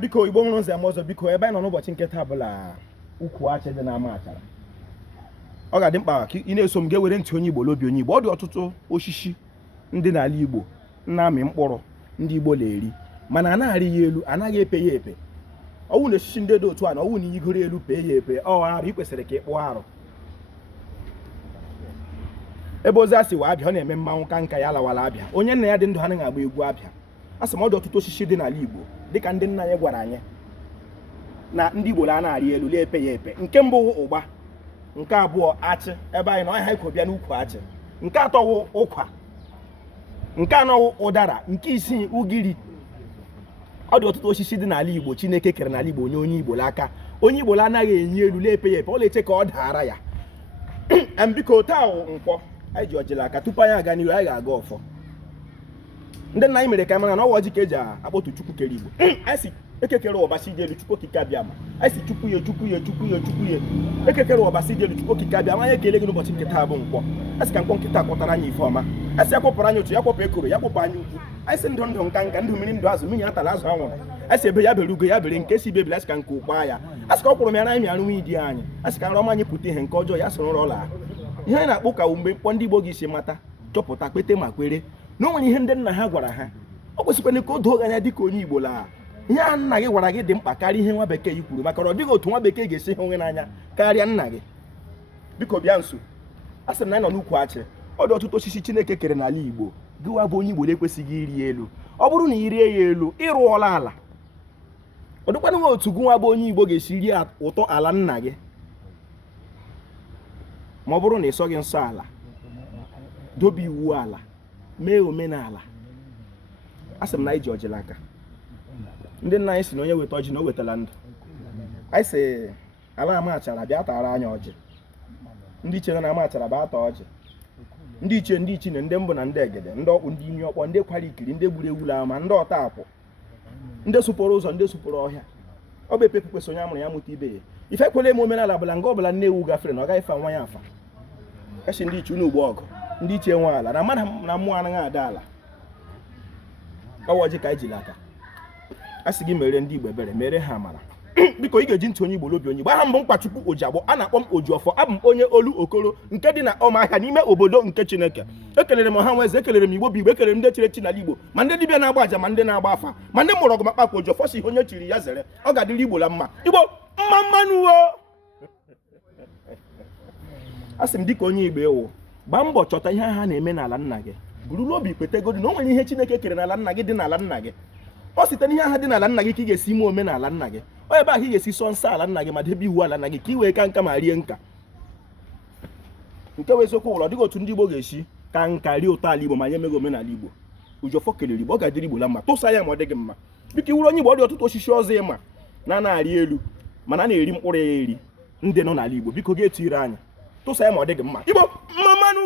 biko Igbo nwere nze ọzọ biko ebe anyị nọ n'ụbọchị nke taa bụla ukwu achị dị n'ama achara. Ọ ga-adị mkpa ka ị na-eso m ga-ewere ntị onye Igbo n'obi onye Igbo. Ọ dị ọtụtụ osisi ndị n'ala Igbo na-amị mkpụrụ ndị Igbo na-eri mana a na-arị ya elu anaghị epe ya epe. Ọwụ na osisi ndị dị otu a na ọwụ na igoro elu pee ya epe ọ arụ ị kwesịrị ka ị kpụọ arụ. Ebe ozi asị wa abịa ọ na-eme mmanwụ ka nka ya alawala abịa onye nna ya dị ndụ ha na-agba egwu abịa. Asị m ọ dị ọtụtụ osisi dị n'ala Igbo dịka ndị nna anyị gwara anyị na ndị Igbo na-arị elu na-epe ya epe. Nke mbụ ụgba, nke abụọ achị ebe anyị na ọhịa iko bịa n'ukwu achị, nke atọ wụ ụkwa, nke anọ wụ ụdara, nke isii ugiri. Ọ dị ọtụtụ osisi dị n'ala Igbo Chineke kere n'ala Igbo onye Igbo aka onye Igbo anaghị enyi elu na-epe ya epe ọ na-eche ka ọ daara ya. Biko taa wụ nkwọ anyị ji ọjịla aka tupu anyị aga n'ihu anyị ga-aga ọfọ. Ndị nna anyị mere ka mara na ọwa ji ka eji akpọtụ Chukwu kere Igbo. Anyị si ekekere ụbọchị dị elu Chukwu okike abịa ma anyị si chukwu ya ekekere ụbọchị dị elu Chukwu okike abịa ma anyị ekele gị n'ụbọchị nke taa bụ nkwọ. Anyị si ka nkwọ nkịta kpọtara anyị ife ọma, anyị si akpọpụrụ anyị otu ya kpọpụ ekoro ya kpọpụ anyị ukwu, anyị si ndụ ndụ nka nka ndụ mmiri ndụ azụ mmiri atala azụ anwụrụ, anyị si ebe ya bere ugo ya bere nke si bebili, anyị si ka nke ụkpa ya, anyị si ka ọ kwụrụ m ya na anyị arụ nwunye di anyị, anyị si ka nrọ ọma anyị pụta ihe nke ọjọọ ya soro ụlọ ha. Ihe anyị na-akpụ ka mgbe mkpọ ndị Igbo gị si mata chọpụta kpete ma kwere na o nwere ihe ndị nna ha gwara ha. Ọ kwesịkwara ka o doo anya dịka onye Igbo laa ihe a nna gị gwara gị dị mkpa karịa ihe nwa bekee yi kwuru maka ọ dịghị otu nwa bekee ga-esi hụ onwe n'anya karịa nna gị. Biko bịa nso. A sị na anyị nọ n'ukwu achị. Ọ dị ọtụtụ osisi Chineke kere n'ala Igbo gịwa bụ onye Igbo na-ekwesịghị iri elu. Ọ bụrụ na i rie ya elu ịrụọla ala. Ọ dịkwana nwe otu gụnwa bụ onye Igbo ga-esi rie ụtọ ala nna gị ma ọ bụrụ na ị sọghị nsọ ala, dobe iwu ala, mee omenala. A sị m na anyị ji ọjịla aka. Ndị nna anyị si na onye weta ọjị na o wetala ndụ. Anyị si ala ama achara bịa tara anyị ọjị. Ndị iche na ama achara bịa taa ọjị. Ndị iche na ndị mbụ na ndị egede, ndị ọkpụ, ndị imi ọkpọ, ndị kwara ikiri, ndị gburu ewula ama, ndị ọta akwụ, ndị supụrụ ụzọ, ndị supụrụ ọhịa. Ọ bụ epepu kwesị onye amụrụ ya mụta ibe ya. Ife kwele eme omenala bụla nga ọbụla nne ewu gafere na ọ gaghị fa nwa ya afa. Echi ndị iche unu ugbo ọgụ, ndị iche nwe ala na mmadụ na mmụọ anaghị ada ala. Ọwa ọjị ka anyị jiri aka. A sị gị mere ndị Igbo ebere mere ha amara. Biko ị ga-eji ntị onye Igbo n'obi onye Igbo. Aha mbụ Mkpachukwu Ojiagbọ, a na-akpọ m Ojiọfọ, abụ m onye Olu Okoro nke dị na Ọmahịa n'ime obodo nke Chineke. Ekelere m ọha nweze, ekelere m Igbo bụ Igbo, ekelere m ndị chiri echi n'ala Igbo ma ndị dibịa na-agba aja ma ndị na-agba afa ma ndị mụrụ ọgụ makpakwa Ojiọfọ si onye chiri ya zere ọ ga-adịrị Igbo la mma. Igbo mma mmanụ o. A sị m dịka onye Igbo ewu gbaa mbọ chọta ihe ha na-eme n'ala nna gị, buru n'obi ikpetegodi na o nwere ihe Chineke kere n'ala nna gị dị n'ala nna gị. Ọ site n'ihe aha dị n'ala nna gị ka ị ga-esi ime omenala nna gị. Ọ ebe ahụ ị ga-esi sọ nsọ ala nna gị ma debe iwu ala nna gị ka ị wee ka nka ma rie nka. Nke wee eziokwu ụlọ dịghị otu ndị Igbo ga-esi ka nka rie ụtọ ala Igbo ma nye emego omenala Igbo. Ojiọfọ kelere Igbo ọ ga-adịrị Igbo la mma, tụsa ya ma ọ dị gị mma. Biko iwuru onye Igbo ọ dị ọtụtụ osisi ọzọ ịma na na-arị elu mana a na-eri mkpụrụ ya eri ndị nọ n'ala Igbo. Biko ga-etire anya tụsa ya ma ọ dị gị mma. Igbo mma mmanụ